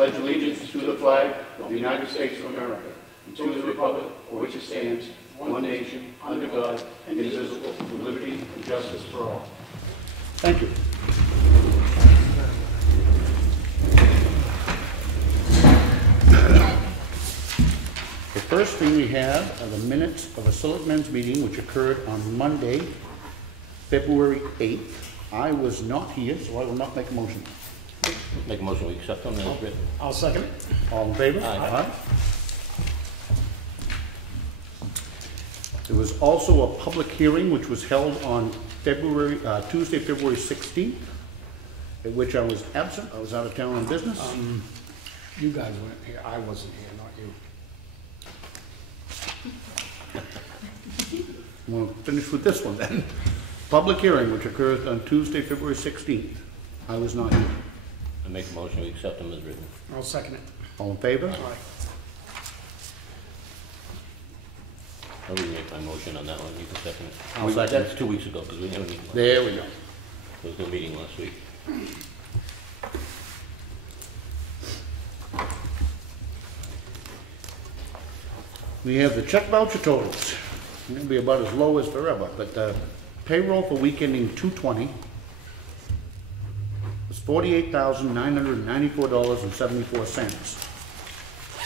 pledge allegiance to the flag of the United States of America and to the republic for which it stands, one nation, under God, indivisible, with liberty and justice for all. Thank you. The first thing we have are the minutes of a Selectmen's meeting which occurred on Monday, February 8th. I was not here, so I will not make a motion. Make a motion we accept them as written. I'll second it. All in favor? Aye. Aye. There was also a public hearing which was held on Tuesday, February 16th, at which I was absent. I was out of town on business. You guys weren't here. I wasn't here, not you. We'll finish with this one then. Public hearing which occurred on Tuesday, February 16th. I was not here. I make a motion we accept them as written. I'll second it. All in favor? Aye. I will make my motion on that one. You can second it. I'll second That's it. 2 weeks ago because we never meeting. There we go. There was no meeting last week. We have the check voucher totals. It's going to be about as low as forever, but payroll for week ending 2/20 was $48,994.74.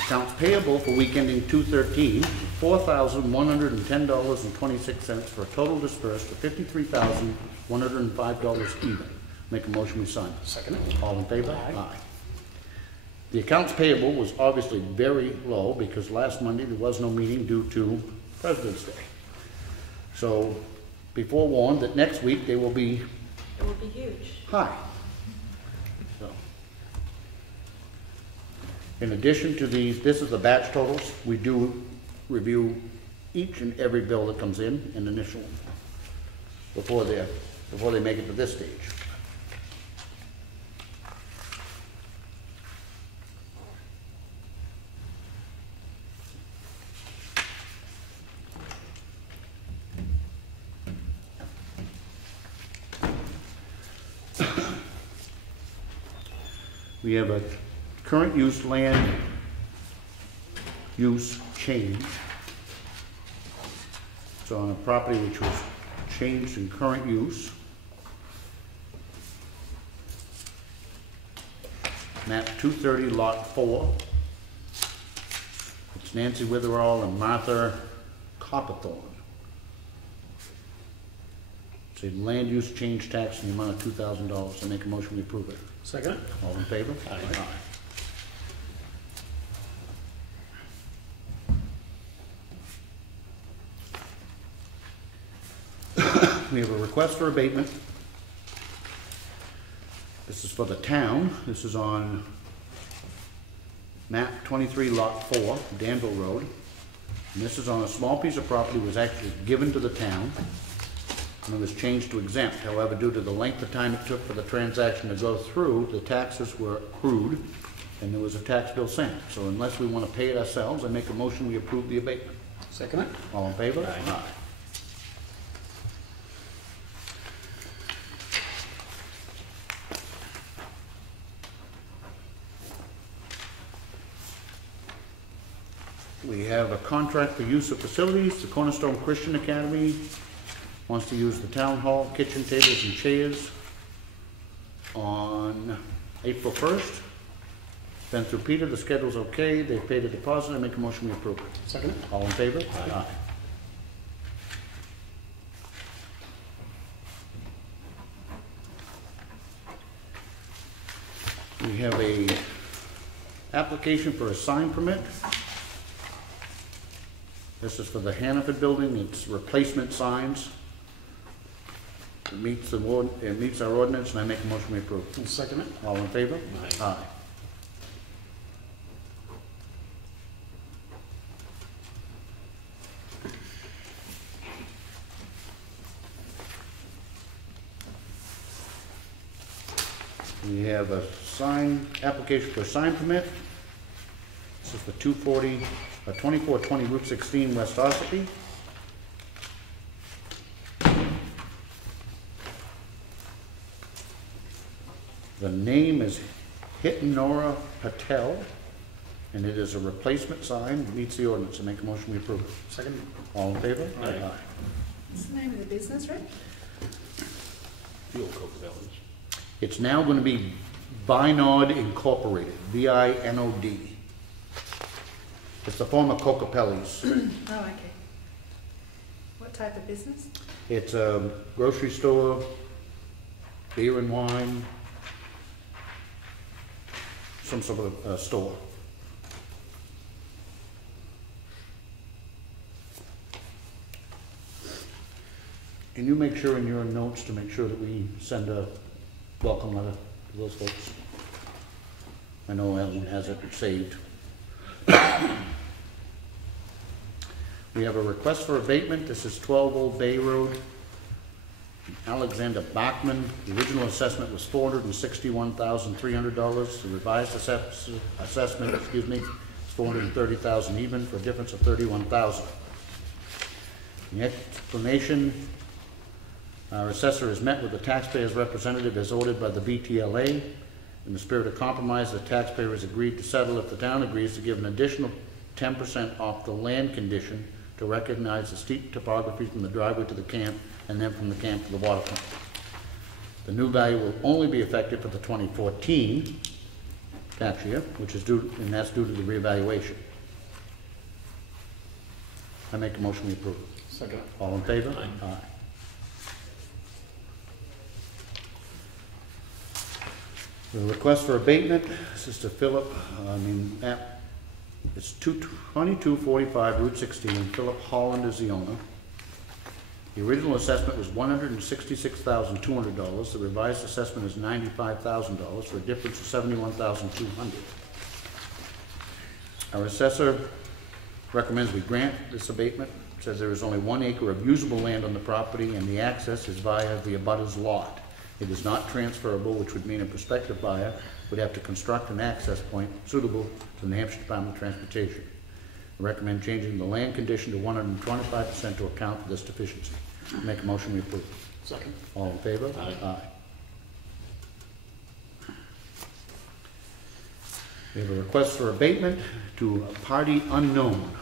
Accounts payable for week ending 2/13, $4,110.26 for a total dispersed of $53,105 even. Make a motion we sign. Second it. All in favor? Aye. The accounts payable was obviously very low because last Monday there was no meeting due to President's Day. So be forewarned that next week they will be It will be huge. high. So, in addition to these, this is the batch totals. We do review each and every bill that comes in initial before they make it to this stage. We have a current use land use change. So on a property which was changed in current use. Map 230, lot 4. It's Nancy Witherall and Martha Copperthorne. It's a land use change tax in the amount of $2,000. I make a motion we approve it. Second it. All in favor? Aye. We have a request for abatement. This is for the town. This is on map 23, lot 4, Danville Road. And this is on a small piece of property that was actually given to the town. And it was changed to exempt. However, due to the length of time it took for the transaction to go through, the taxes were accrued and there was a tax bill sent. So unless we want to pay it ourselves, I make a motion we approve the abatement. Second it. All in favor? Aye. We have a contract for use of facilities. The Cornerstone Christian Academy wants to use the town hall, kitchen tables and chairs on April 1st. Been through Peter, the schedule's okay. They've paid a deposit. I make a motion we approve it. Second it. All in favor? Aye. We have a application for a sign permit. This is for the Hannaford building. It's replacement signs. It meets our ordinance, and I make a motion we approve. I'll second it. All in favor? Aye. We have a sign, application for a sign permit. This is for 2420 Route 16, West Ossipee. The name is Hitnora Patel, and it is a replacement sign, meets the ordinance. I make a motion we approve it. Second. All in favor? Aye. What's the name of the business, Rick? The old Coke Village. It's now going to be Vinod Incorporated, V-I-N-O-D. It's the former Cocapelli's. Oh, okay. What type of business? It's a grocery store, beer and wine, some sort of store. Can you make sure in your notes to make sure that we send a welcome letter to those folks? I know Ellen has it saved. We have a request for abatement. This is 12 Old Bay Road. Alexander Bachman. The original assessment was $461,300. The revised assessment, is $430,000 even, for a difference of $31,000. The explanation: our assessor has met with the taxpayer's representative as ordered by the BTLA. In the spirit of compromise, the taxpayer has agreed to settle if the town agrees to give an additional 10% off the land condition to recognize the steep topography from the driveway to the camp and then from the camp to the water plant. The new value will only be effective for the 2014 tax year, which is due, and that's due to the reevaluation. I make a motion we approve. Second. All in favor? Aye. Aye. The request for abatement, this is to Philip, it's 2245 Route 16, Philip Holland is the owner. The original assessment was $166,200. The revised assessment is $95,000 for a difference of $71,200. Our assessor recommends we grant this abatement. It says there is only 1 acre of usable land on the property and the access is via the abutter's lot. It is not transferable, which would mean a prospective buyer would have to construct an access point suitable to the New Hampshire Department of Transportation. I recommend changing the land condition to 125% to account for this deficiency. Make a motion we approve. Second. All in favor? Aye. We have a request for abatement to a party unknown.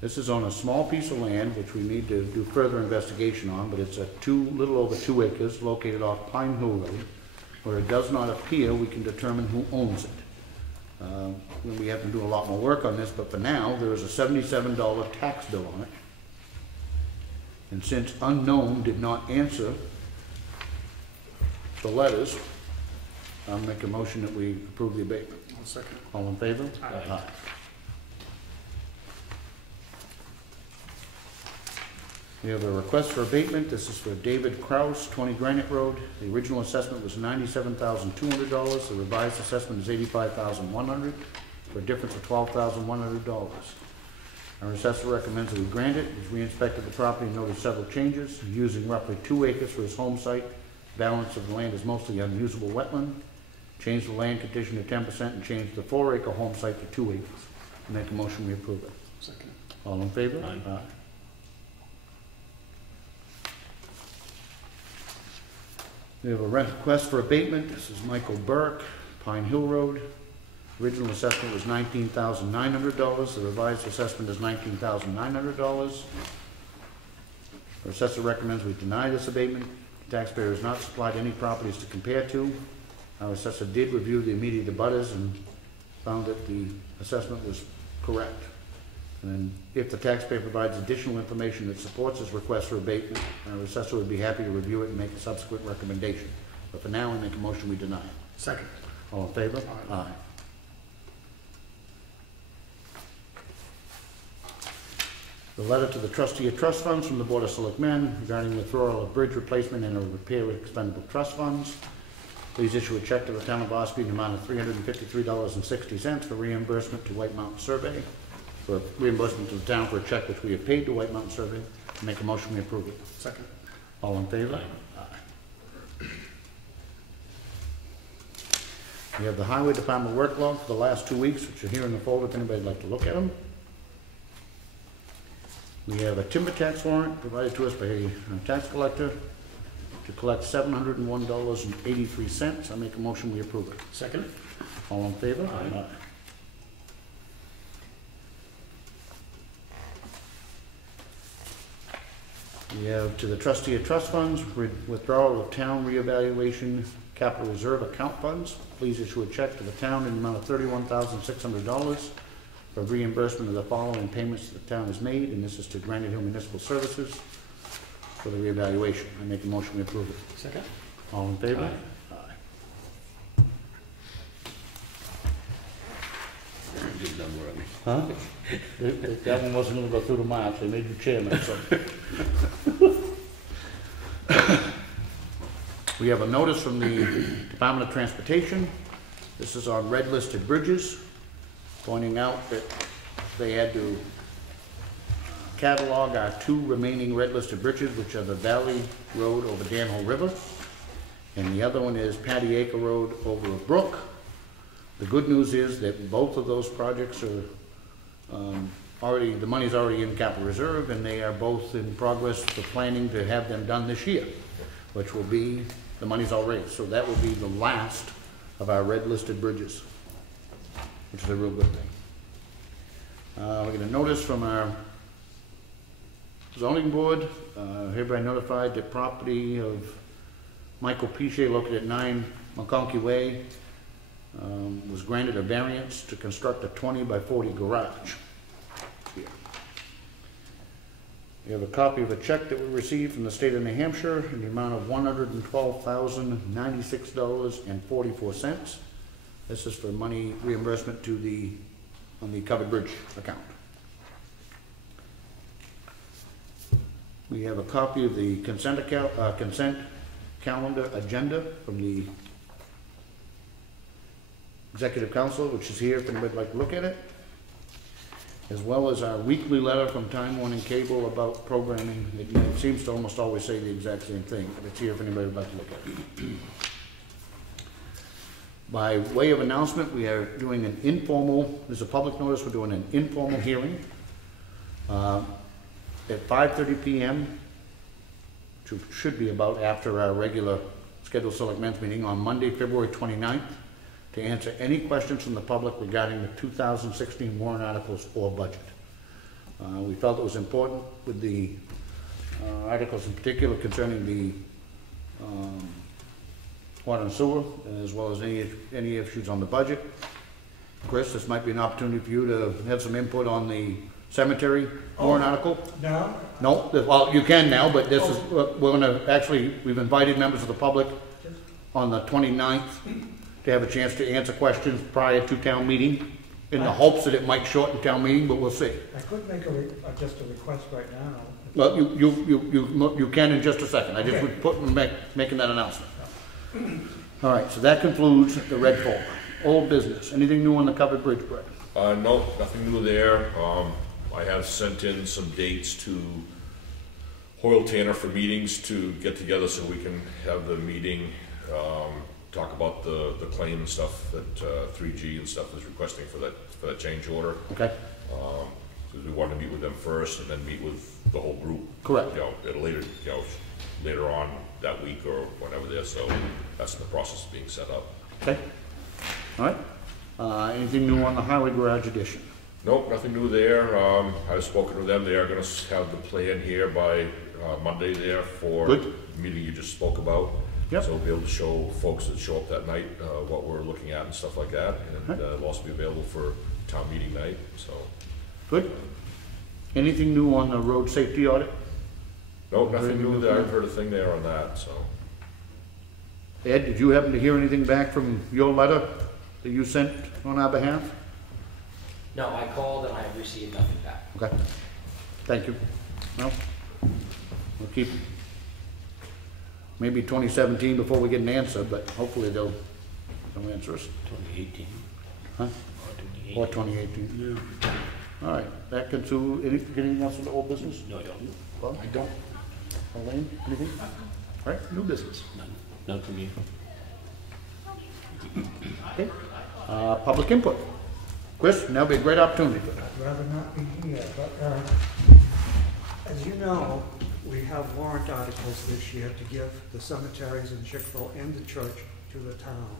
This is on a small piece of land which we need to do further investigation on, but it's a little over 2 acres located off Pine Hill Road, where it does not appear we can determine who owns it. We have to do a lot more work on this, but for now, there is a $77 tax bill on it. And since unknown did not answer the letters, I'll make a motion that we approve the abatement. I'll second. All in favor? Aye. We have a request for abatement. This is for David Kraus, 20 Granite Road. The original assessment was $97,200. The revised assessment is $85,100 for a difference of $12,100. Our assessor recommends that we grant it. He's re-inspected the property and noted several changes. He's using roughly 2 acres for his home site. Balance of the land is mostly unusable wetland. Changed the land condition to 10% and changed the 4-acre home site to 2 acres. Make a motion we approve it. Second. All in favor? Aye. We have a request for abatement. This is Michael Burke, Pine Hill Road. Original assessment was $19,900. The revised assessment is $19,900. Our assessor recommends we deny this abatement. The taxpayer has not supplied any properties to compare to. Our assessor did review the immediate abutters and found that the assessment was correct. And then if the taxpayer provides additional information that supports his request for abatement, our assessor would be happy to review it and make a subsequent recommendation. But for now, we make a motion we deny it. Second. All in favor? Aye. The letter to the trustee of trust funds from the Board of Selectmen regarding the withdrawal of bridge replacement and a repair of expendable trust funds. Please issue a check to the town of Ossipee in the amount of $353.60 for reimbursement to White Mountain Survey. For reimbursement to the town for a check which we have paid to White Mountain Survey. Make a motion we approve it. Second. All in favor? Aye. We have the Highway Department work log for the last 2 weeks, which are here in the folder if anybody'd like to look at them. We have a timber tax warrant provided to us by a tax collector to collect $701.83. I make a motion we approve it. Second? All in favor? Aye. We have to the trustee of trust funds, withdrawal of town reevaluation capital reserve account funds. Please issue a check to the town in the amount of $31,600 for reimbursement of the following payments that the town has made, and this is to Granite Hill Municipal Services for the reevaluation. I make a motion we approve it. Second? All in favor? Aye. Good number, I mean. Huh? That one wasn't gonna go through the March, they made you chairman, so. We have a notice from the Department of Transportation. This is on red listed bridges, pointing out that they had to catalog our 2 remaining red listed bridges, which are the Valley Road over Danville River, and the other one is Patty Acre Road over a brook. The good news is that both of those projects are the money's already in capital reserve, and they are both in progress for planning to have them done this year, which will be, the money's all raised. So that will be the last of our red listed bridges, which is a real good thing. We get a notice from our zoning board, hereby notified that property of Michael Piche located at 9 McConkey Way was granted a variance to construct a 20 by 40 garage. Here. We have a copy of a check that we received from the state of New Hampshire in the amount of $112,096.44. This is for money reimbursement to on the covered bridge account. We have a copy of the consent calendar agenda from the Executive Council, which is here if anybody'd like to look at it, as well as our weekly letter from Time Warning Cable about programming. It seems to almost always say the exact same thing, but it's here if anybody would like to look at it. By way of announcement, we are doing an informal, there's a public notice, we're doing an informal hearing at 5:30 p.m., which should be about after our regular scheduled selectmen's meeting on Monday, February 29th, to answer any questions from the public regarding the 2016 warrant articles or budget. We felt it was important with the articles in particular concerning the water and sewer, as well as any issues on the budget. Chris, this might be an opportunity for you to have some input on the cemetery warrant article. No? No, well, you can now, but this is, we're gonna, actually, we've invited members of the public on the 29th to have a chance to answer questions prior to town meeting, in the hopes that it might shorten town meeting, but we'll see. I could make just a request right now. Well, you can in just a second. I just would making that announcement. All right, so that concludes the red folder. Old business. Anything new on the covered bridge, Brett? No, nothing new there. I have sent in some dates to Hoyle Tanner for meetings to get together so we can have the meeting, talk about the claim and stuff that 3G and stuff is requesting for that change order. Okay. Because we want to meet with them first and then meet with the whole group. Correct. At a later on that week or whenever there. So that's in the process of being set up. Okay. All right. Anything new on the highway garage addition? Nope, nothing new there. I've spoken to them. They are going to have the plan here by Monday there for Good. the meeting you just spoke about. Yep. So we'll be able to show folks that show up that night what we're looking at and stuff like that. And it'll also be available for town meeting night. So. Good. Anything new on the road safety audit? Nope, nothing new there. I haven't heard a thing there on that. So. Ed, did you happen to hear anything back from your letter that you sent on our behalf? No, I called and I have received nothing back. Okay. Thank you. Well, we'll keep maybe 2017 before we get an answer, but hopefully they'll answer us. 2018. Huh? Or 2018. Or 2018. Yeah. All right. That concludes. Anything else on the old business? No, I don't. Well, I don't. Elaine, anything? All right. New business. None from me. Okay. Public input. Chris, now would be a great opportunity for that. I'd rather not be here, but as you know, we have warrant articles this year to give the cemeteries in Chickville and the church to the town.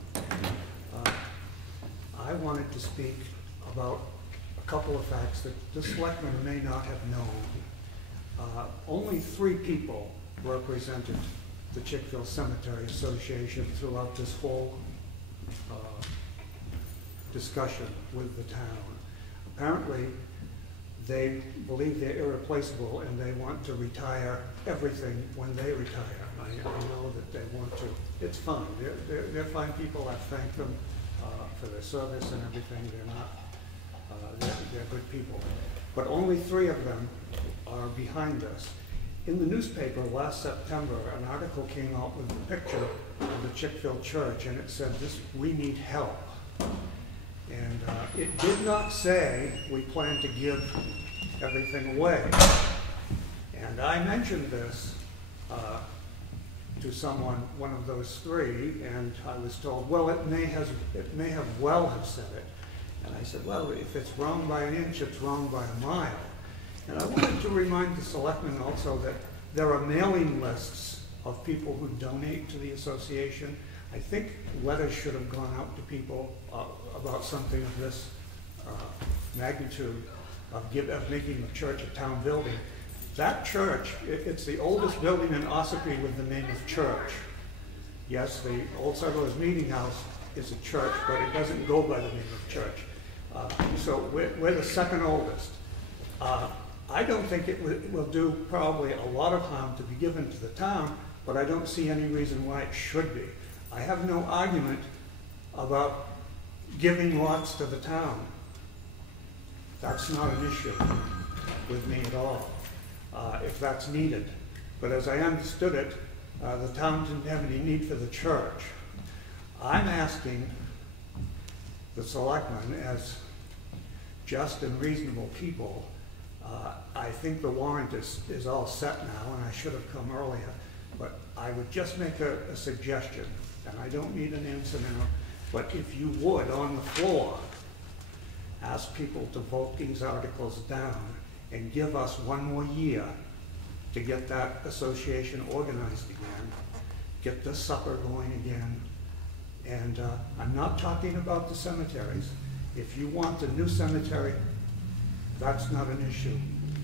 I wanted to speak about a couple of facts that the selectmen may not have known. Only 3 people represented the Chickville Cemetery Association throughout this whole discussion with the town. Apparently, they believe they're irreplaceable and they want to retire everything when they retire. I know that they want to. It's fine. They're fine people. I thank them for their service and everything. They're not. They're good people. But only 3 of them are behind us. In the newspaper last September, an article came out with a picture of the Chickville Church, and it said, "We need help." And it did not say we plan to give everything away. And I mentioned this to someone, one of those 3, and I was told, well, it may have well have said it. And I said, well, if it's wrong by an inch, it's wrong by a mile. And I wanted to remind the selectmen also that there are mailing lists of people who donate to the association. I think letters should have gone out to people about something of this magnitude of making the church a town building. That church, it's the oldest building in Ossipee with the name of church. Yes, the Old Settlers Meeting House is a church, but it doesn't go by the name of church. So we're the 2nd oldest. I don't think it will do probably a lot of harm to be given to the town, but I don't see any reason why it should be. I have no argument about giving lots to the town. That's not an issue with me at all, if that's needed. But as I understood it, the town didn't have any need for the church. I'm asking the selectmen, as just and reasonable people, I think the warrant is all set now, and I should have come earlier, but I would just make a suggestion, and I don't need an answer now, but if you would, on the floor, ask people to vote these articles down and give us 1 more year to get that association organized again, get the supper going again, and I'm not talking about the cemeteries. If you want a new cemetery, that's not an issue,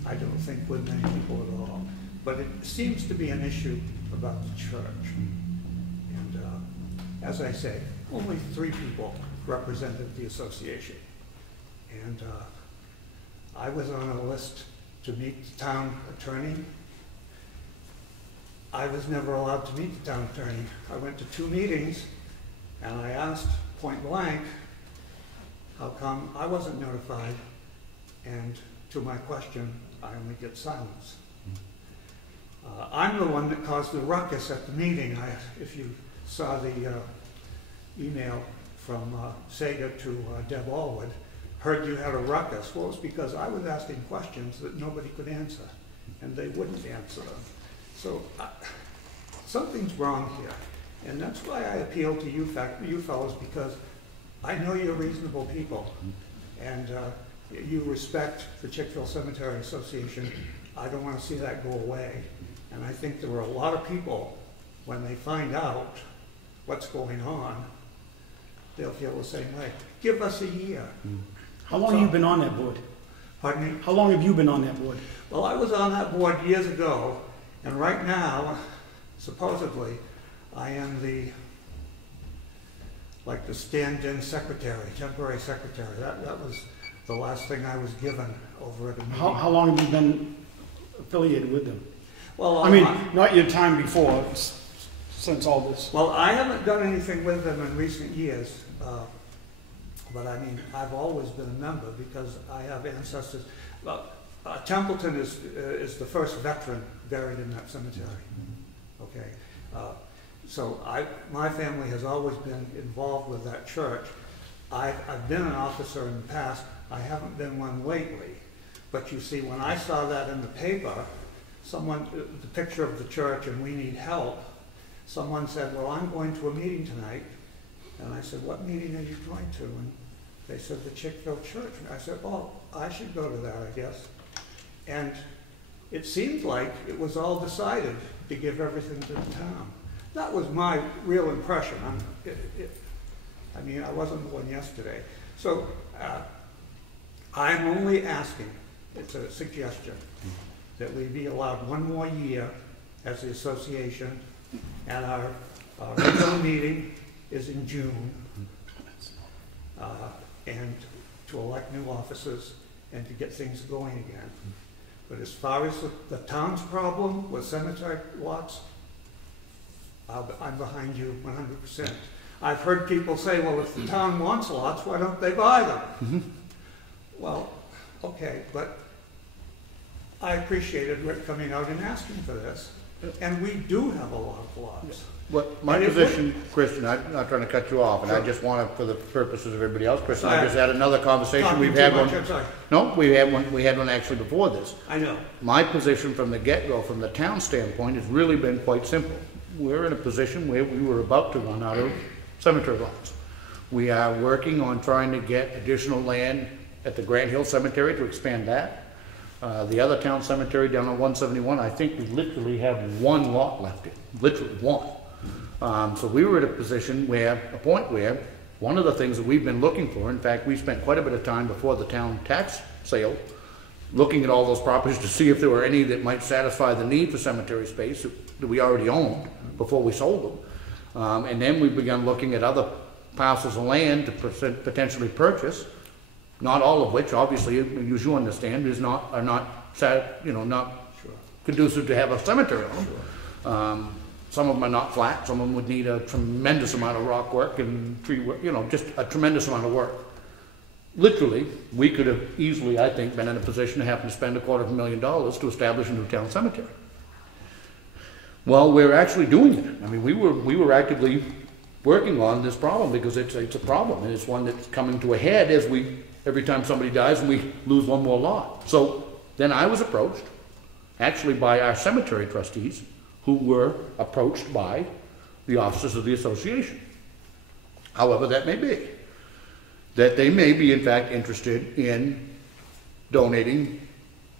I don't think, with many people at all. But it seems to be an issue about the church. And as I say, only 3 people represented the association. And I was on a list to meet the town attorney. I was never allowed to meet the town attorney. I went to 2 meetings, and I asked point blank, how come I wasn't notified? And to my question, I only get silence. I'm the one that caused the ruckus at the meeting. If you saw the email from Sega to Deb Allwood, heard you had a ruckus. Well, it's because I was asking questions that nobody could answer, and they wouldn't answer them. So something's wrong here, and that's why I appeal to you fellows, because I know you're reasonable people, and you respect the Chickville Cemetery Association. I don't want to see that go away. And I think there were a lot of people, when they find out what's going on, they'll feel the same way. Give us a year. How long have you been on that board? Pardon me? How long have you been on that board? Well, I was on that board years ago, and right now, supposedly, I am the stand-in secretary, temporary secretary. That was the last thing I was given over at a meeting. How long have you been affiliated with them? Well, I mean, not your time before, since all this. Well, I haven't done anything with them in recent years, but I mean, I've always been a member because I have ancestors. Templeton is the first veteran buried in that cemetery. Okay, so my family has always been involved with that church. I've been an officer in the past. I haven't been one lately. But you see, when I saw that in the paper, the picture of the church and we need help, someone said, well, I'm going to a meeting tonight. And I said, what meeting are you going to? And they said, the Chickville Church. And I said, oh, I should go to that, I guess. And it seemed like it was all decided to give everything to the town. That was my real impression. I mean, I wasn't the one yesterday. So I'm only asking, it's a suggestion, that we be allowed one more year as the association, and our regular meeting is in June, and to elect new officers and to get things going again. But as far as the town's problem with cemetery lots, I'm behind you 100%. I've heard people say, well, if the town wants lots, why don't they buy them? Well, okay, but I appreciated Rick coming out and asking for this, and we do have a lot of lots. What my position, Christian, I'm not trying to cut you off, and I just want to, for the purposes of everybody else, Christian, I just had another conversation. We've had one. No, we had one actually before this. I know. My position from the get-go, from the town standpoint, has really been quite simple. We're in a position where we were about to run out of cemetery lots. We are working on trying to get additional land at the Grant Hill Cemetery to expand that. The other town cemetery down on 171, I think we literally have one lot left in, literally one. So we were at a point where one of the things that we've been looking for, in fact, we spent quite a bit of time before the town tax sale looking at all those properties to see if there were any that might satisfy the need for cemetery space that we already owned before we sold them. And then we began looking at other parcels of land to potentially purchase, not all of which, obviously, as you understand, are not conducive to have a cemetery on. Some of them are not flat. Some of them would need a tremendous amount of rock work and tree work, just a tremendous amount of work. Literally, we could have easily, I think, been in a position to have to spend $250,000 to establish a new town cemetery. Well, we're actually doing it. I mean, we were actively working on this problem because it's a problem, and it's one that's coming to a head every time somebody dies and we lose one more lot. So then I was approached, actually by our cemetery trustees, who were approached by the officers of the association. However that may be, that they may be in fact interested in donating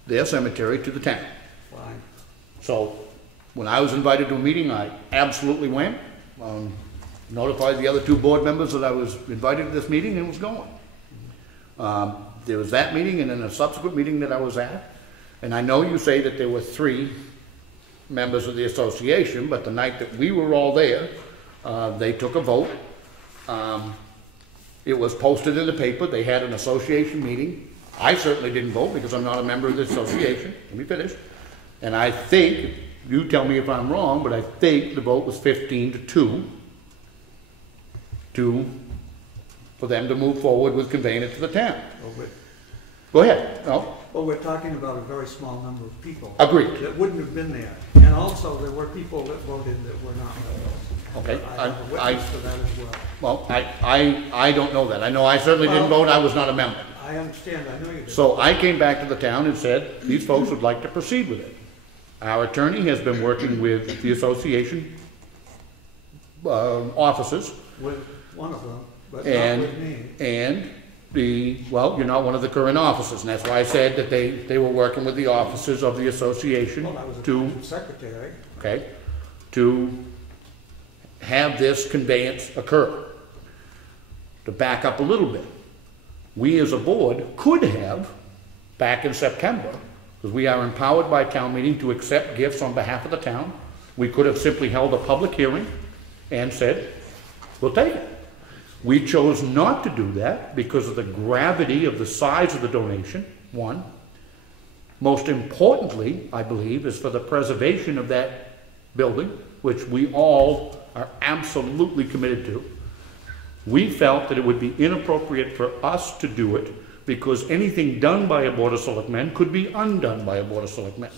their cemetery to the town. Fine. So when I was invited to a meeting, I absolutely went, notified the other two board members that I was invited to this meeting and was going. There was that meeting and then a subsequent meeting that I was at, and I know you say that there were 3 members of the association, but the night that we were all there, they took a vote. It was posted in the paper. They had an association meeting. I certainly didn't vote because I'm not a member of the association. Let me finish. And I think, you tell me if I'm wrong, but I think the vote was 15-2 for them to move forward with conveying it to the town. Go ahead. No? Well, we're talking about a very small number of people. Agreed. That wouldn't have been there. And also, there were people that voted that were not members. Okay. I have a witness to that as well. Well, I don't know that. I know I certainly didn't vote. I was not a member. I understand. I know you did. So I came back to the town and said, these folks would like to proceed with it. Our attorney has been working with the association officers. With one of them, but and, not with me. And well, you're not one of the current officers, and that's why I said that they were working with the officers of the association Well, I was a secretary. Okay, to have this conveyance occur. To back up a little bit, we as a board could have, back in September, because we are empowered by town meeting to accept gifts on behalf of the town, we could have simply held a public hearing and said, we'll take it. We chose not to do that because of the gravity of the size of the donation, one. Most importantly, I believe, is for the preservation of that building, which we all are absolutely committed to. We felt that it would be inappropriate for us to do it because anything done by a Board of Selectmen could be undone by a Board of Selectmen.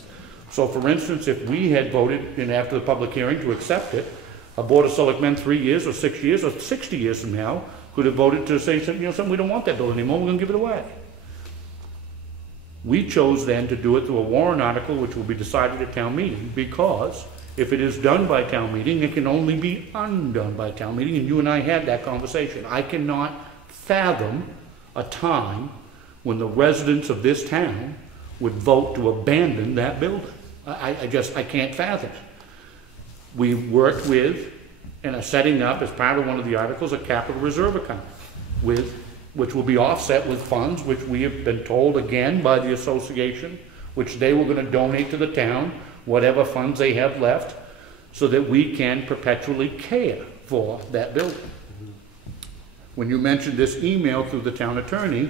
So for instance, if we had voted in after the public hearing to accept it, a Board of Selectmen 3 years or 6 years or 60 years from now could have voted to say, something, we don't want that building anymore, we're going to give it away. We chose then to do it through a warrant article which will be decided at town meeting because if it is done by town meeting, it can only be undone by town meeting, and you and I had that conversation. I cannot fathom a time when the residents of this town would vote to abandon that building. I can't fathom it. We worked with and are setting up, as part of one of the articles, a capital reserve account which will be offset with funds, which we have been told again by the association, which they were going to donate to the town, whatever funds they have left, so that we can perpetually care for that building. When you mentioned this email through the town attorney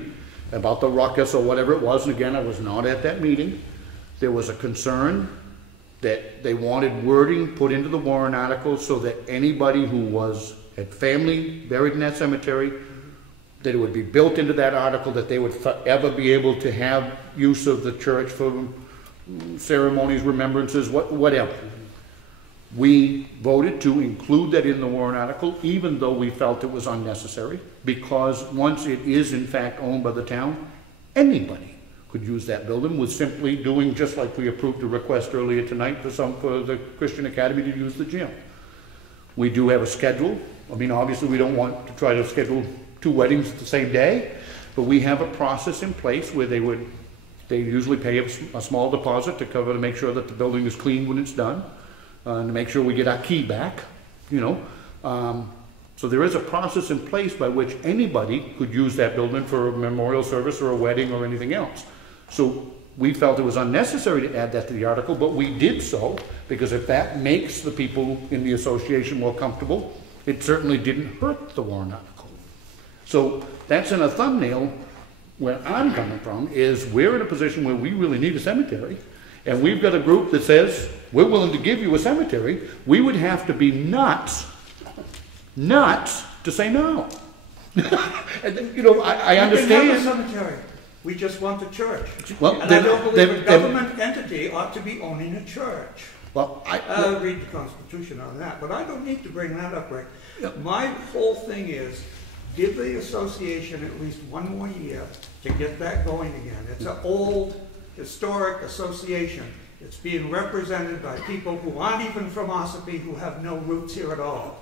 about the ruckus or whatever it was, and again, I was not at that meeting, there was a concern that they wanted wording put into the warrant article so that anybody who had family buried in that cemetery, that it would be built into that article that they would forever be able to have use of the church for ceremonies, remembrances, whatever. We voted to include that in the warrant article, even though we felt it was unnecessary, because once it is in fact owned by the town, anybody could use that building, with simply doing just like we approved a request earlier tonight for the Christian Academy to use the gym. We do have a schedule. I mean, obviously we don't want to try to schedule 2 weddings the same day, but we have a process in place where they usually pay a small deposit to make sure that the building is clean when it's done, and to make sure we get our key back, you know. So there is a process in place by which anybody could use that building for a memorial service or a wedding or anything else. So we felt it was unnecessary to add that to the article, but we did so because if that makes the people in the association more comfortable, it certainly didn't hurt the warrant article. So that's in a thumbnail. Where I'm coming from is we're in a position where we really need a cemetery, and we've got a group that says we're willing to give you a cemetery. We would have to be nuts to say no. And, you know, I understand. We can have a cemetery. We just want a church. Well, and I don't believe a government entity ought to be owning a church. Well, I'll read the Constitution on that, but I don't need to bring that up, Rick. My whole thing is, give the association at least 1 more year to get that going again. It's an old, historic association. It's being represented by people who aren't even from Ossipee, who have no roots here at all.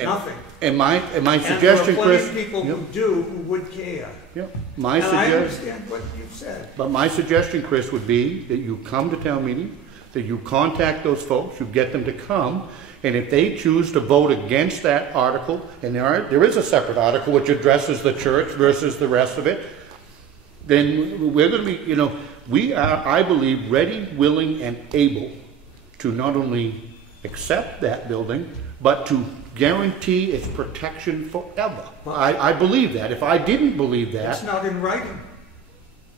Nothing. And my suggestion, there are Chris, plenty of people who do, who would care. Yep. And I understand what you've said. But my suggestion, Chris, would be that you come to town meeting, that you contact those folks, you get them to come, and if they choose to vote against that article, and there is a separate article which addresses the church versus the rest of it, then we're going to be, you know, we are, I believe, ready, willing, and able to not only accept that building, but to guarantee its protection forever. I believe that. If I didn't believe that, It's not in writing.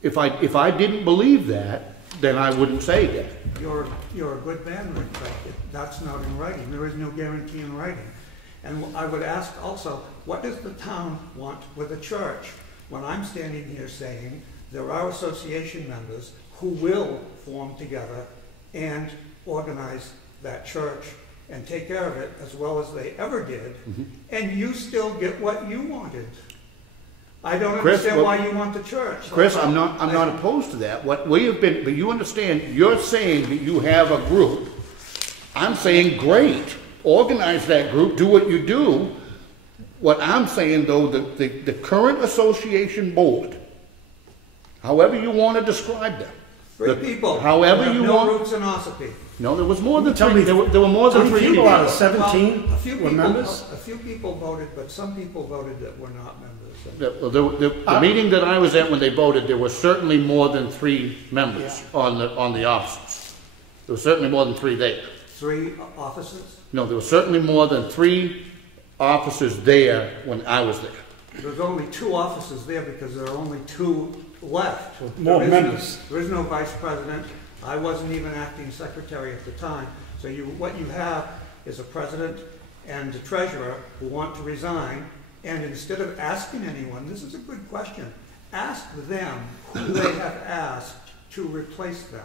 if I didn't believe that, then I wouldn't say that. You're a good man, Rick, but that's not in writing. There is no guarantee in writing. And I would ask also, what does the town want with a church? When I'm standing here saying there are association members who will form together and organize that church and take care of it as well as they ever did, and you still get what you wanted. I don't understand why you want the church. Chris, I'm not opposed to that. What we have been, but you understand, you're saying that you have a group. I'm saying, great, organize that group, do what you do. What I'm saying, though, the current association board, however you want to describe them. 3 people. However who have you no want. roots in Ossipee. No, there was more than Tell 3. me, There were more than 3 people. out of 17 Well, a few were people, members? A few people voted, but some people voted that were not members. The meeting that I was at when they voted, there were certainly more than 3 members on the offices. There were certainly more than 3 there. 3 offices? No, there were certainly more than 3 officers there when I was there. There's only 2 offices there because there are only 2 left. More members. There is no vice president. I wasn't even acting secretary at the time. So what you have is a president and a treasurer who want to resign. And instead of asking anyone, this is a good question, ask them who they have asked to replace them.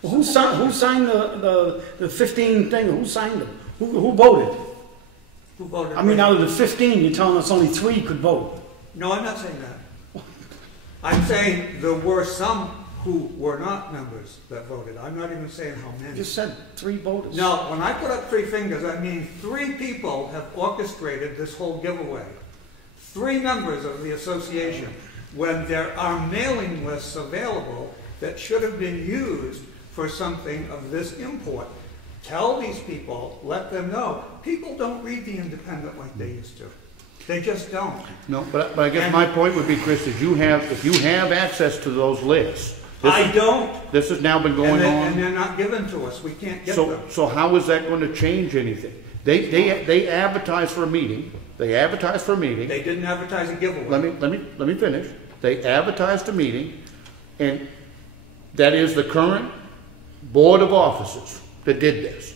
Well, who signed the 15 thing? Who signed them? Who voted? Who voted? I mean, out of the 15, you're telling us only 3 could vote. No, I'm not saying that. I'm saying there were some who were not members that voted. I'm not even saying how many. You just said 3 voters. No, when I put up 3 fingers, I mean 3 people have orchestrated this whole giveaway. 3 members of the association. When there are mailing lists available that should have been used for something of this import. Tell these people, let them know. People don't read the Independent like they used to. They just don't. No, but I guess my point would be, Chris, is if you have access to those lists. I don't. This has now been going on. And they're not given to us. We can't get them. So how is that going to change anything? They advertise for a meeting. They advertise for a meeting. They didn't advertise a giveaway. Let me finish. They advertised a meeting, and that is the current board of officers that did this.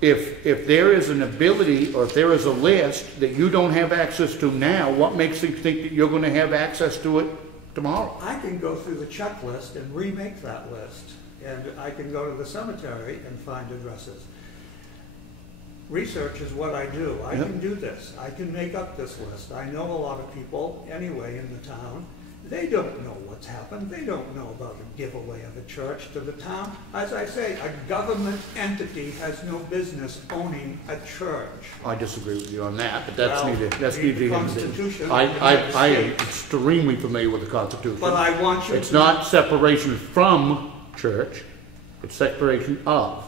If there is an ability, or if there is a list that you don't have access to now, what makes you think that you're going to have access to it tomorrow? I can go through the checklist and remake that list, and I can go to the cemetery and find addresses. Research is what I do. I can do this. I can make up this list. I know a lot of people anyway in the town. They don't know what's happened. They don't know about a giveaway of a church to the town. As I say, a government entity has no business owning a church. I disagree with you on that, but that's neither the Constitution. I am extremely familiar with the Constitution. But I want you It's not separation from church, it's separation of.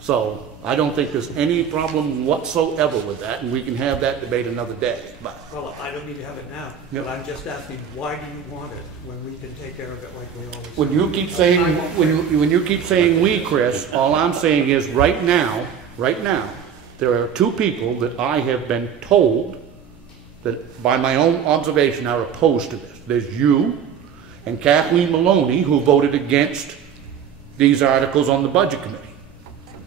So I don't think there's any problem whatsoever with that, and we can have that debate another day. But Well, I don't need to have it now, but I'm just asking, why do you want it when we can take care of it like we always do? when you keep saying, when you keep saying we, Chris, all I'm saying is right now, there are two people that I have been told that by my own observation are opposed to this. There's you and Kathleen Maloney, who voted against these articles on the budget committee.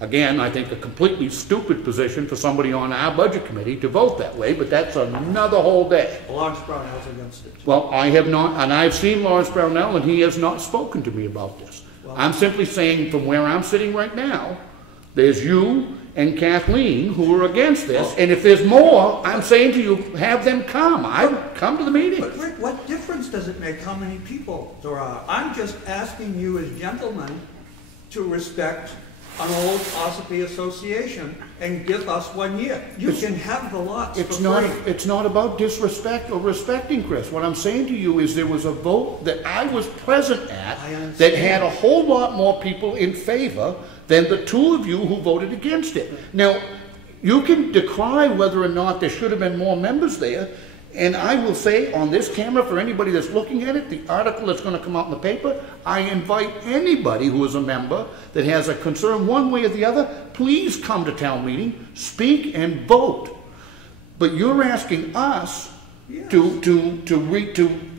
Again, I think a completely stupid position for somebody on our budget committee to vote that way, but that's another whole day. Lawrence Brownell's against it. Well, I have not, and I've seen Lawrence Brownell, and he has not spoken to me about this. I'm simply saying from where I'm sitting right now, there's you and Kathleen who are against this, and if there's more, I'm saying to you, have them come. Come to the meeting. But Rick, what difference does it make how many people there are? I'm just asking you as gentlemen to respect an old Ossipee association and give us 1 year. You can have the lots for free. It's not about disrespect or respecting, Chris. What I'm saying to you is there was a vote that I was present at that had a whole lot more people in favor than the two of you who voted against it. Now, you can decry whether or not there should have been more members there, and I will say on this camera for anybody that's looking at it, the article that's going to come out in the paper, I invite anybody who is a member that has a concern one way or the other, please come to town meeting, speak and vote. But you're asking us to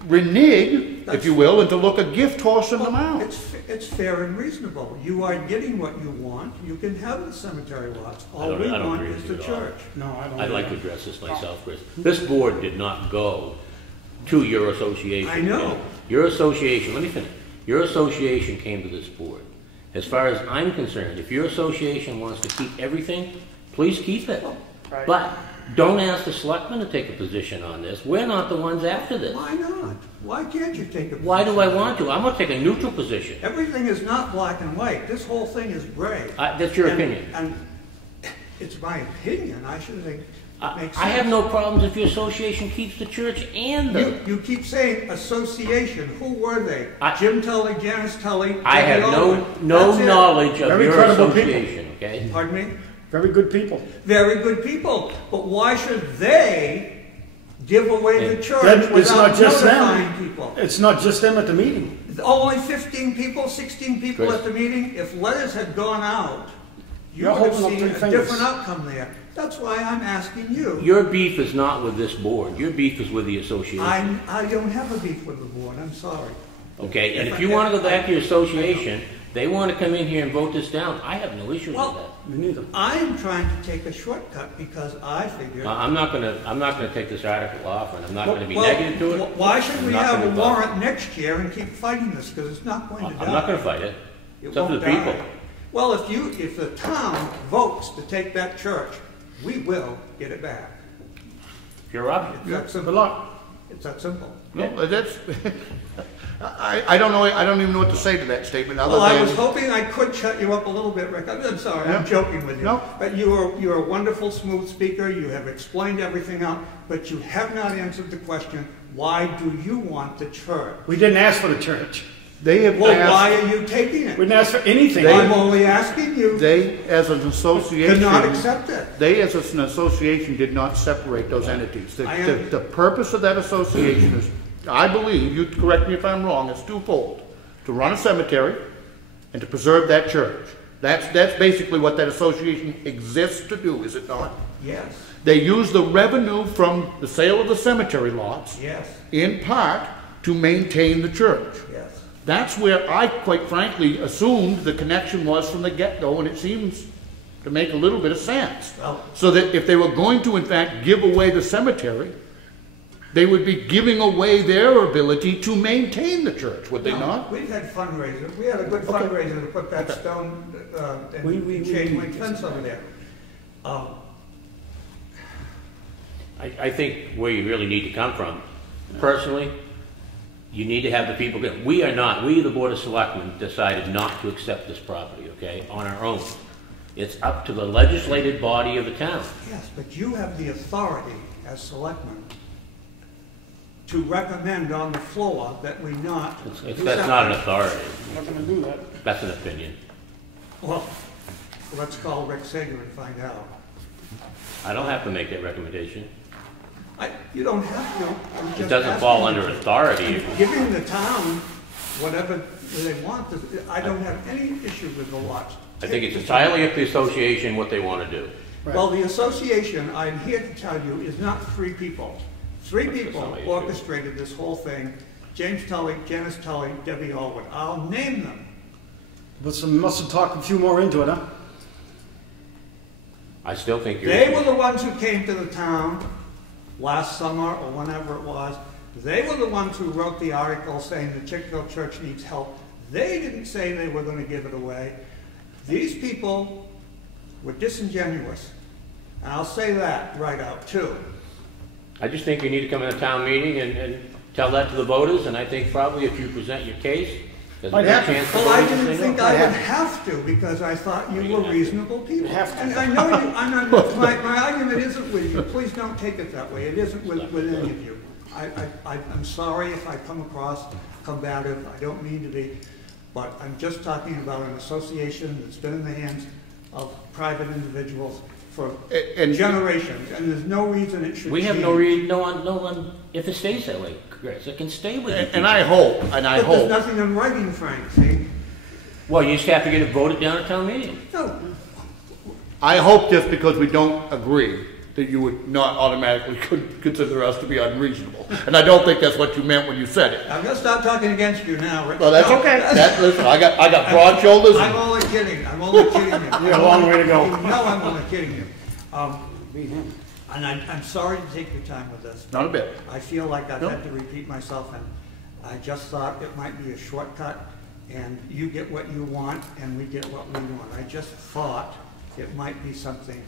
renege, if you will, and to look a gift horse in the mouth. It's fair and reasonable. You are getting what you want. You can have the cemetery lots. All we want is the church. No, I don't. I'd like to address this myself, Chris. This board did not go to your association. I know. Okay? Your association, let me finish. Your association came to this board. As far as I'm concerned, if your association wants to keep everything, please keep it. Right. But don't ask the selectmen to take a position on this. We're not the ones after this. Why not? Why can't you take a position? Why do I want to? I'm going to take a neutral position. Everything is not black and white. This whole thing is gray. That's your opinion. And it's my opinion. I should think it makes sense. I have no problems if your association keeps the church and the... You keep saying association. Who were they? Jim Tully, Janice Tully. I have no knowledge of Very your credible association, okay? Pardon me? Very good people. Very good people. But why should they give away the church It's without not just notifying them. people? It's not just them at the meeting. Only 15 people, 16 people Chris. at the meeting. If letters had gone out, you You're would have holding up seen a three fingers. different outcome there. That's why I'm asking you. Your beef is not with this board. Your beef is with the association. I don't have a beef with the board. I'm sorry. Okay, and if you want to go back to your association, they want to come in here and vote this down, I have no issue with that. Well, Me neither. I'm trying to take a shortcut because I figured. I'm not gonna take this article off, and I'm not gonna be negative to it. Why should I'm we not have a gonna warrant next year and keep fighting this? Because it's not going to die. I'm not gonna fight it. It It's up to won't the people. die. Well, if the town votes to take that church, we will get it back. You're up. It's that simple. Good luck. It's that simple. No, that's, I don't know, I don't even know what to say to that statement other Well, I was than, hoping I could shut you up a little bit, Rick. I'm sorry, I'm No. joking with you. No. But you're a wonderful, smooth speaker. You have explained everything out, but you have not answered the question, why do you want the church? We didn't ask for the church. They have Well, why asked, are you taking it? We didn't ask for anything. I'm only asking you they, as an association. cannot accept it. They, as an association, did not separate those entities. I am- The purpose of that association is, I believe, you correct me if I'm wrong, it's twofold. To run a cemetery and to preserve that church. That's basically what that association exists to do, is it not? Yes, They use the revenue from the sale of the cemetery lots, yes, in part, to maintain the church. yes. That's where I, quite frankly, assumed the connection was from the get-go, and it seems to make a little bit of sense. Well- So that if they were going to, in fact, give away the cemetery, they would be giving away their ability to maintain the church, would they No, not? We've had fundraisers. We had a good fundraiser to put that stone and chain link fence over there. I think where you really need to come from, personally, you need to have the people, we, the Board of Selectmen, decided not to accept this property, okay, on our own. It's up to the legislative body of the town. Yes, but you have the authority as selectmen to recommend on the floor that we not. That's not an authority, I'm not gonna do that. that's an opinion. Well, let's call Rick Sager and find out. I don't have to make that recommendation. You don't have to. I'm It just doesn't fall asking under you. authority. Giving the town whatever they want, I don't have any issue with the lots. I think it's entirely up to the association what they want to do. Well, the association, I'm here to tell you, is not three people. Three people somebody orchestrated this whole thing. James Tully, Janice Tully, Debbie Allwood. I'll name them. But some must have talked a few more into it, huh? I still think you're. They were the ones who came to the town last summer or whenever it was. They were the ones who wrote the article saying the Chickville Church needs help. They didn't say they were going to give it away. These people were disingenuous. And I'll say that right out too. I just think you need to come in a town meeting and tell that to the voters, and I think probably if you present your case, there's a Might good have to. chance. Well, the I voters didn't say no. think I would have to because I thought you were reasonable people. have to. And I know you, I'm not, my argument isn't with you. Please don't take it that way. It isn't with any of you. I'm sorry if I come across combative. I don't mean to be. But I'm just talking about an association that's been in the hands of private individuals for And- generations, and there's no reason it should We have change. no one, if it stays that way, Chris, it can stay with you. And I hope, But there's nothing in writing, Frank, see? Well, you just have to get it voted down at town meeting. No, I hope just because we don't agree that you would not automatically consider us to be unreasonable. And I don't think that's what you meant when you said it. I'm gonna stop talking against you now, Rick. Well, that's No, okay. Listen, I got broad shoulders. I'm only kidding. I'm only kidding you. You got a long way to go. You know I'm only kidding you. Beat him. And I'm sorry to take your time with this. Not a bit. I feel like I've No. had to repeat myself, and I just thought it might be a shortcut, and you get what you want, and we get what we want. I just thought it might be something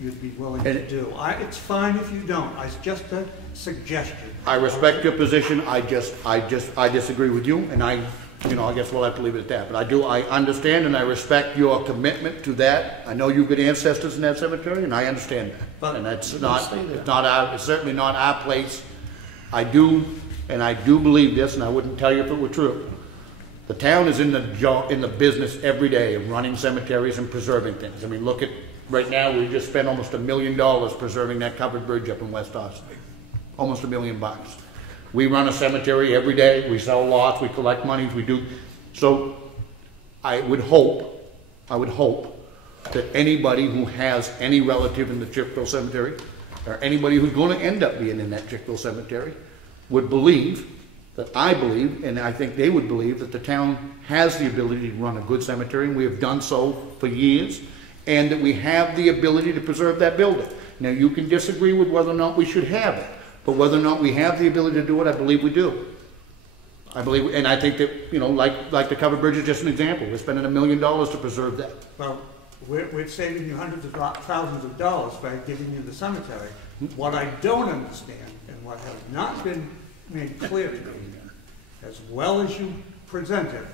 you'd be willing to And- do. It's fine if you don't. It's just a suggestion. I respect your position. I disagree with you, and I guess we'll have to leave it at that. But I understand and I respect your commitment to that. I know you've got ancestors in that cemetery, and I understand that. But- And that's it's certainly not our place. I do believe this, and I wouldn't tell you if it were true. The town is in the business every day of running cemeteries and preserving things. I mean, look at, right now, we just spent almost $1 million preserving that covered bridge up in West Ossipee. Almost $1 million. We run a cemetery every day, we sell lots, we collect monies, we do. So I would hope that anybody who has any relative in the Chickville Cemetery, or anybody who's going to end up being in that Chickville Cemetery, would believe that I believe, and I think they would believe, that the town has the ability to run a good cemetery, and we have done so for years, and that we have the ability to preserve that building. Now, you can disagree with whether or not we should have it, but whether or not we have the ability to do it, I believe we do. I believe, and I think that, like the covered bridge is just an example. We're spending $1 million to preserve that. Well, we're saving you hundreds of thousands of dollars by giving you the cemetery. What I don't understand, and what has not been made clear to me, as well as you presented,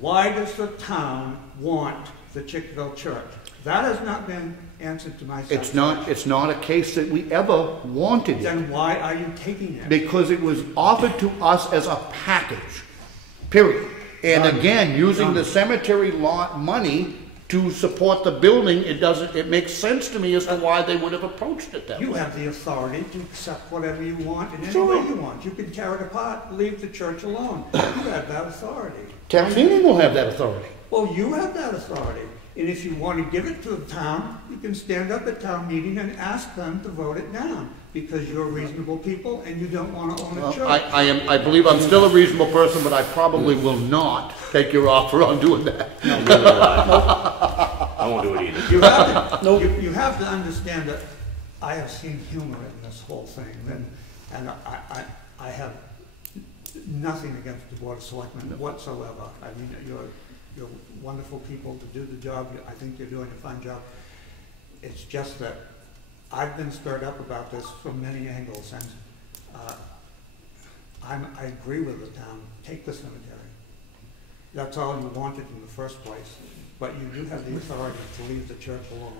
why does the town want the Chickville Church? That has not been answered to my satisfaction. It's not a case that we ever wanted it. Then why are you taking it? Because it was offered to us as a package, period. And again, using the cemetery lot money to support the building, it makes sense to me as to why they would have approached it that You way. have the authority to accept whatever you want in any Sure. way you want. You can tear it apart, leave the church alone. You have that authority. Town meeting will have that authority. Well, you have that authority. And if you want to give it to the town, you can stand up at town meeting and ask them to vote it down, because you're reasonable people and you don't want to own a Well, church. I believe I'm still a reasonable person, but I probably will not take your offer on doing that. I won't do it either. You have to, you have to understand that I have seen humor in this whole thing, and I have nothing against the Board of Selectmen whatsoever. I mean, you're wonderful people to do the job. I think you're doing a fine job. It's just that I've been stirred up about this from many angles, and I agree with the town. Take the cemetery. That's all you wanted in the first place. But you do have the authority to leave the church alone.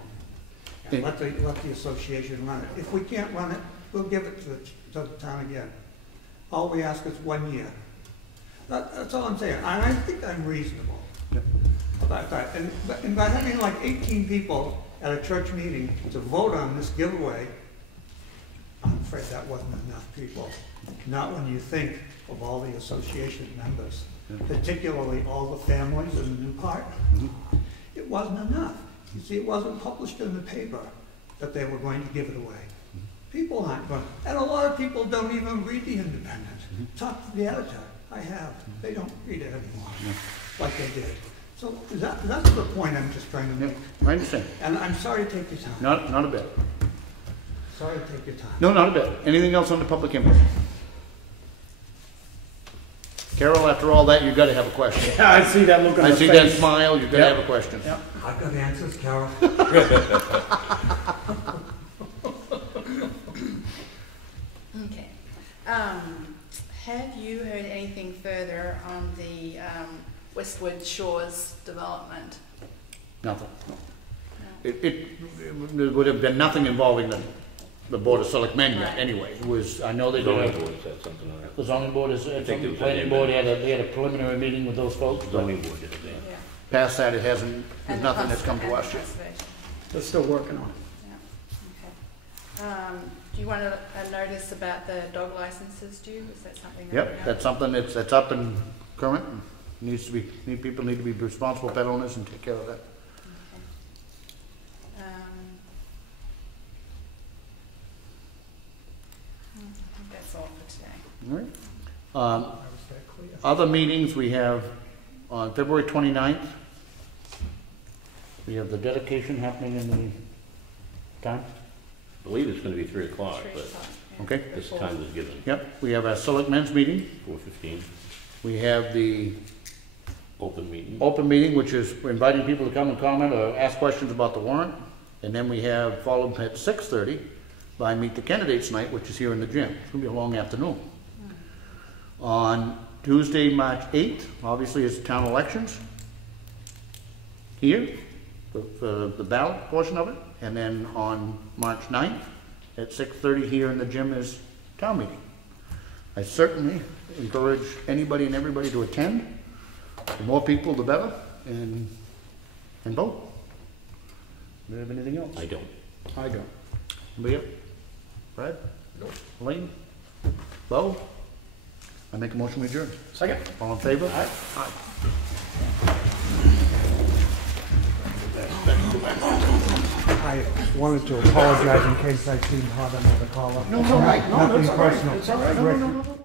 And let the association run it. If we can't run it, we'll give it to the town again. All we ask is 1 year. That's all I'm saying. And I think I'm reasonable about that. And by having like 18 people at a church meeting to vote on this giveaway, I'm afraid that wasn't enough people. Not when you think of all the association members, particularly all the families in the new park. It wasn't enough. You see, it wasn't published in the paper that they were going to give it away. People aren't going, and a lot of people don't even read the Independent. Talk to the editor. I have. They don't read it anymore, like they did. So that's the point I'm just trying to make. I understand. And I'm sorry to take your time. Not a bit. Sorry to take your time. No, not a bit. Anything else on the public input? Carol, after all that, you've got to have a question. Yeah, I see that look on I the see face. that smile, you've got to have a question. Yep. I've got answers, Carol. Okay. Have you heard anything further on the Westwood Shores development? Nothing. It would have been nothing involving the Board of Selectmen yet Right. anyway. It was, I know they Zoning did. board said something on that. The zoning board is, think the it was planning in board, there. they had a preliminary meeting with those folks, but Zoning board did it there. Yeah. past that, it hasn't, there's And nothing the that's come to us yet. conservation. They're still working on it. Yeah. Okay. Do you want a notice about the dog licenses due? Is that something? Yep, that's something that's up and current, and people need to be responsible pet owners and take care of that. I think that's all for today. All right. Other meetings, we have on February 29th, we have the dedication happening in the time, I believe it's gonna be 3 o'clock, 3 but o'clock, yeah. okay? this time was given, Yep, we have a Selectmen's meeting, 4:15, we have the open meeting. open meeting, which is we're inviting people to come and comment or ask questions about the warrant, and then we have followed at 6:30 by Meet the Candidates Night, which is here in the gym. It's gonna be a long afternoon. On Tuesday, March 8th, obviously it's town elections here, for the ballot portion of it, and then on March 9th at 6:30 here in the gym is town meeting. I certainly encourage anybody and everybody to attend. The more people, the better, and vote. Do you have anything else? I don't. I don't. Anybody else? Brad? Nope. Elaine? Bo? I make a motion to adjourn. Second? All in favor? Aye. I wanted to apologize in case I seemed hot under the collar. No, it's all right. No, Nothing it's all right. personal. It's all right. Rick,